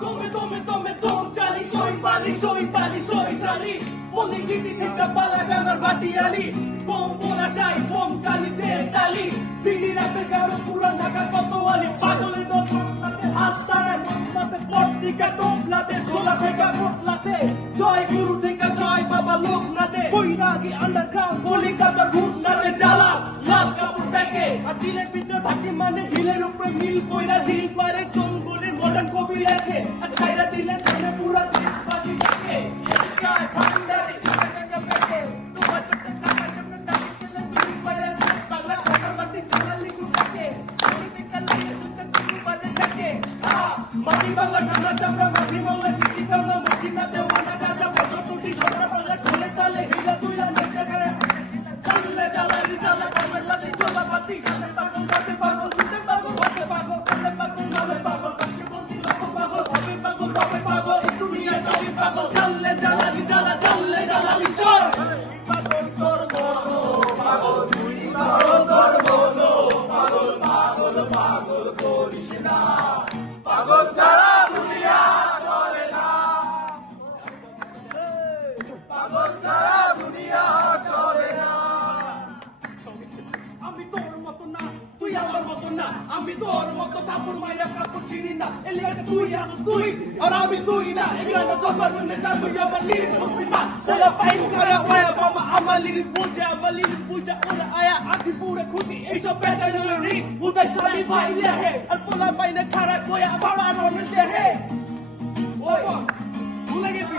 Tome, chali, soy chali. Poli giti theka pala ganar batiali. Bom bola shai, bom kali te tali. Bili rape garo pura naga kotowali. Pagole no toplate, asara motlate, portika toplate, chola theka motlate. Joy guru theka joy baba loknate. Koiragi underground, poli kata ghusnate jala. Lal kapur take, আর দিলের ভিতরে থাকি মানে হিলের উপরে মিল কইরা ঝিল পারে জঙ্গলে মডার্ন কবি লেখে আর ছাইরা দিলে সামনে পুরা দেশবাসী ডাকে একাই ভান্ডারে টাকা পেটে তোমার ছোট টাকা জন্য দাবি দিলে তুমি পাইরা বাংলা কথাবার্তা চালালি গুটাকে আমি দেখা লাগে সুচা তুমি বাজে থাকে মাটি বাংলা সাদা চামড়া মাটি বাংলা কৃষি বাংলা মদিনা দেওয়ানা রাজা বড় টুটি ঝগড়া বাংলা ঢোলে তালে হিলা দুইলা নেচা করে চাললে জ্বালালি জ্বালা কমের লাতি চলা পাতি গানে পাগল গাতে পাগল দিতে পাগল হতে পাগল করতে পাগল নামে পাগল কাকে বলছি লোক পাগল হবে পাগল তবে পাগল এই দুনিয়া সবই পাগল চাললে জ্বালালি জ্বালা চাললে জ্বালালি সর পাগল তোর মনো পাগল তুই পাগল তোর মনো পাগল পাগল পাগল করিস না পাগল সারা দুনিয়া চলে না পাগল সারা দুনিয়া চলে না আমি তোর মতো না তুই আমার মতো না আমি তোর মতো কাপড় মাইরা কাপড় চিনি না এলিয়াকে তুই আসিস তুই আর আমি তুই না এগুলা না তোমার জন্য তার তুই আমার লিরিক্স বুঝবি না সেটা ফাইন করা ওয়া বাবা আমার লিরিক্স বুঝা ওরা আয়া আখি পুরে খুশি এইসব প্যাটার্নের রিক উদয় সাবি ভাই লেহে আর পোলা পাইনে খারাপ হইয়া বাবা রনে দেহে ওই ভুলে গেছি